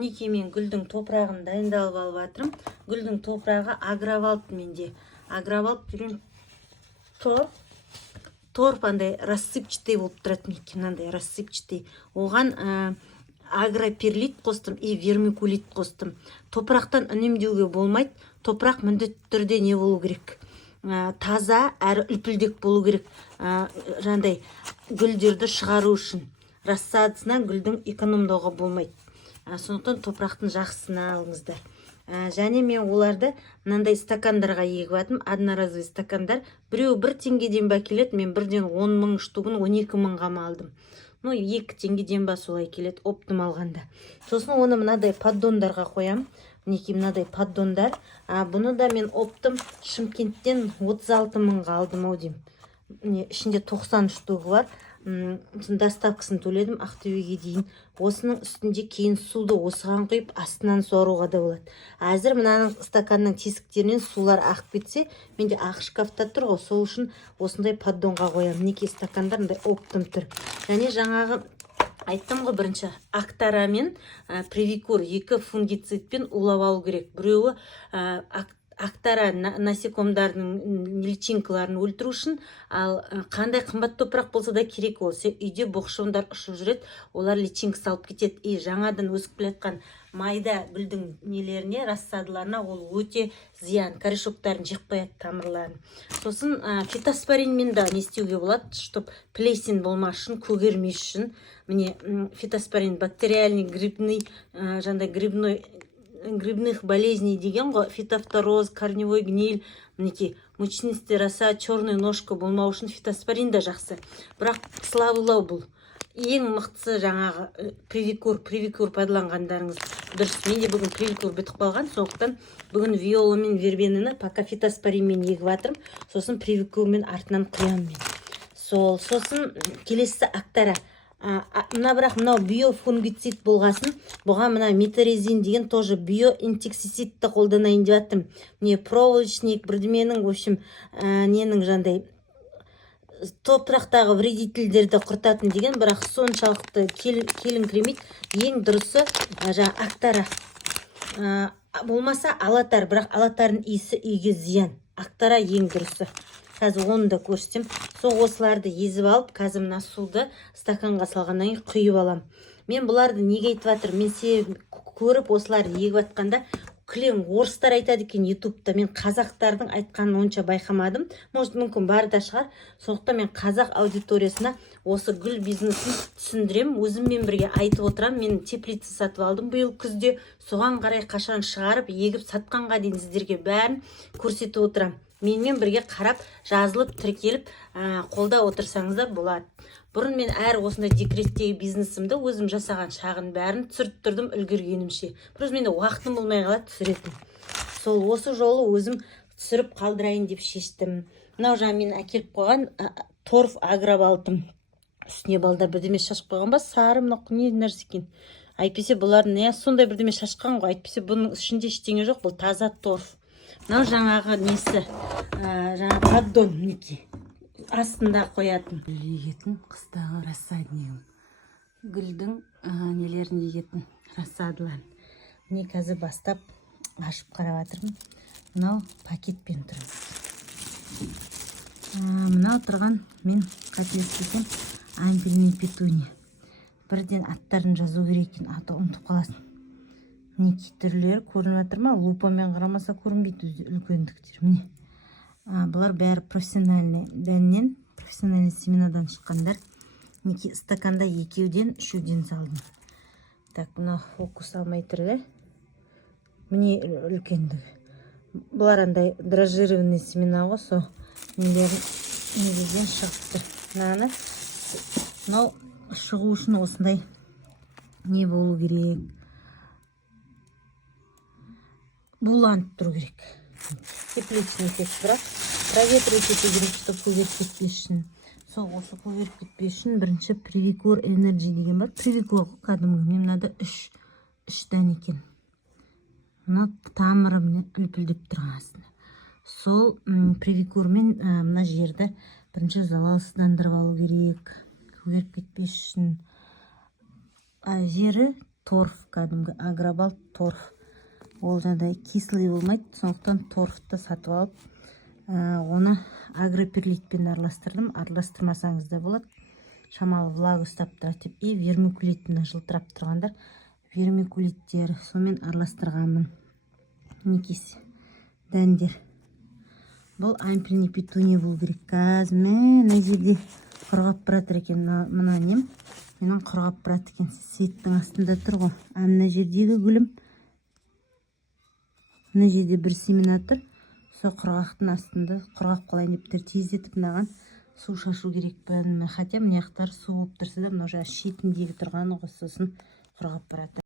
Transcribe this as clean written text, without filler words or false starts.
Мінекей мен гүлдің топырағын дайындалып алып жатырмын. Гүлдің топырағы агровалт менде. Агровалт деген торф андай рассыпчатый болып тұрады. Мінекей мынандай рассыпчатый. Оған агроперлит қостым и вермикулит қостым. Топырақтан үнемдеуге болмайды. Топырақ міндетті түрде не болу керек? Таза әрі үлпілдек болу керек. Жандай гүлдерді шығару үшін. Рассадысынан гүлдің экономдауға болмайды. Сондықтан топырақтың жақсысына алыңыздар. Және мен оларды мынандай стакандарға егіп жатырмын. Одноразовый стакандар. Біреу 1 теңгеден ба келеді. Мен бірден 10 мың штугын 12 мыңға алдым. 2 теңгеден ба солай келеді оптым алғанда. Сосын оны мынадай поддондарға қоям. Мінекей мынадай поддондар. Бұны да мен оптым Шымкенттен 36 мыңға алдым ау деймін. Ішінде 90 штуғы бар. Доставкасын төледім Ақтөбеге дейін. Осының үстінде кейін суды осыған құйып астынан суаруға да болады. Әзір мынаның стаканның тесіктерінен сулар ағып кетсе, менде ақ шкафта тұр ғой, сол үшін осындай поддонға қоямын. Мінекей стакандар мындай оптым тұр. Және жаңағы айттым ғой, бірінші Актара мен Привикур 2 фунгицидпен улап алу керек. Біреуі Актара насекомдардың личинкаларын өлтіру үшін, ал қандай қымбат топырақ болса да керек ол. Үйде боқшондар ұшып жүреді, олар личинка салып кетеді. И жаңадан өсіп келатқан майда гүлдің нелеріне, рассадыларына ол өте зиян, корешоктарын жеп қояды, тамырларын. Сосын фитоспоринмен да не істеуге болады, чтоб плесень болмас үшін, көгермес үшін. Міне фитоспорин бактериальный грибный, жандай грибных болезней деген ғой, фитофтороз, корневой гниль, мінекей мучнистый роса, черный ножка болмау үшін фитоспорин да жақсы. Бірақ слабылау бұл. Ең мықтысы жаңағы Привикур пайдаланғандарыңыз дұрыс. Менде бүгін Привикур бітіп қалған, сондықтан бүгін виола мен вербенаны пока фитоспоринмен егіп жатырмын. Сосын Привикурмен артынан құямын мен. Сосын келесі Актара. Бірақ мынау биофунгицид болғасын, бұған мына метарезин деген тоже биоинсектицидті қолданайын деп жаттым. Не проволочник, бірдеменің, в общем, ненің жандай топырақтағы вредительдерді құртатын деген, бірақ соншалықты келіңкіремейді. Ең дұрысы Актара. Болмаса алатар, бірақ алатардың иісі үйге зиян. Актара ең дұрысы. Қазір оны да көрсетем. Сол осыларды езіп алып, қазір мына суды стаканға салғаннан кейін құйып алам. Мен бұларды неге айтып жатыр? Мен көріп осыларды егіп жатқанда кілең орыстар айтады екен ютубта. Мен қазақтардың айтқанын онша байқамадым. Может, мүмкін бар да шығар. Сондықтан мен қазақ аудиториясына осы гүл бизнесін түсіндірем. Өзіммен бірге айтып отырам. Мен теплица сатып алдым биыл күзде. Соған қарай қашан шығарып, егіп сатқанға дейін сіздерге бәрін көрсетіп отырам. Менімен бірге қарап, жазылып, тіркеліп, қолда отырсаңыздар болады. Бұрын мен әр осындай декреттегі бизнесімді өзім жасаған шағын бәрін түсіріп тұрдым үлгергенімше. Просто менде уақытым болмай қалады түсіретін. Сол осы жолы өзім түсіріп қалдырайын деп шештім. Мынау жаңа мен әкеліп қойған торф агровалтым. Үстіне балдар бірдеме шашып қойған ба? Сары мынау не нәрсе екен? Әйтпесе бұлардың сондай бірдеме шашқан ғой. Әйтпесе бұның ішінде ештеңе жоқ, бұл таза торф. Мынау жаңағы несі, жаңағы поддон мінекей. Астында қоятын. Гүл егетін қыстағы рассаднигім. Гүлдің нелерін егетін рассадыларын. Міне қазір бастап ашып қарап жатырмын. Мынау пакетпен тұрмын. Мынау тұрған мен қателеспесем ампельный петуния. Бірден аттарын жазу керек екен, аты ұмытып қаласың. Мінекей түрлері көрініп жатыр ма? Лупамен қарамаса көрінбейді үлкендіктер. Міне. Бұлар бәрі профессиональный дәннен, профессиональный семенадан шыққандар. Мінекей стаканда 2-ден 3-ден салдым. Так, бұны фокус алмай тұрды. Міне үлкендігі. Бұлар андай дрожжированный семена ғой, со неден шығыпты. Мынау шығу үшін осындай не болу керек? Булант тұру керек. Тепличный тек бірақ проветривать ету керек, чтобы көгеріп кетпес үшін. Сол осы көгеріп кетпес үшін бірінші Привикур Energy деген бар. Привикур кәдімгі. Мен мынада 3 дән екен. Мына тамыры үлпілдеп тұрған астында. Сол Привикурмен мына жерді бірінші залалсыздандырып алу керек. Көгеріп кетпес үшін. Жері торф, кәдімгі агробалт торф. Ол жаңағыдай кислый болмайды, сондықтан торфты сатып алып, оны агроперлитпен араластырдым. Араластырмасаңыз да болады. Шамалы влага ұстап тұрады деп. И вермикулит, мына жылтырап тұрғандар вермикулиттер, сонымен араластырғанмын. Некесі дәндер. Бұл ампельный петуния болу керек. Қазір мына жерде құрғап баратыр екен. Мына нем менің құрғап баратыр екен. Светтің астында тұр ғой. Мына жердегі гүлім, мына жерде бір семена тұр. Сол құрғақтың астында құрғап қалайын деп тұр. Тездетіп мынаған су шашу керекпін. Хотя мына жақтары су болып тұрса да, мына шетіндегі тұрғаны ғой, сосын құрғап баратыр.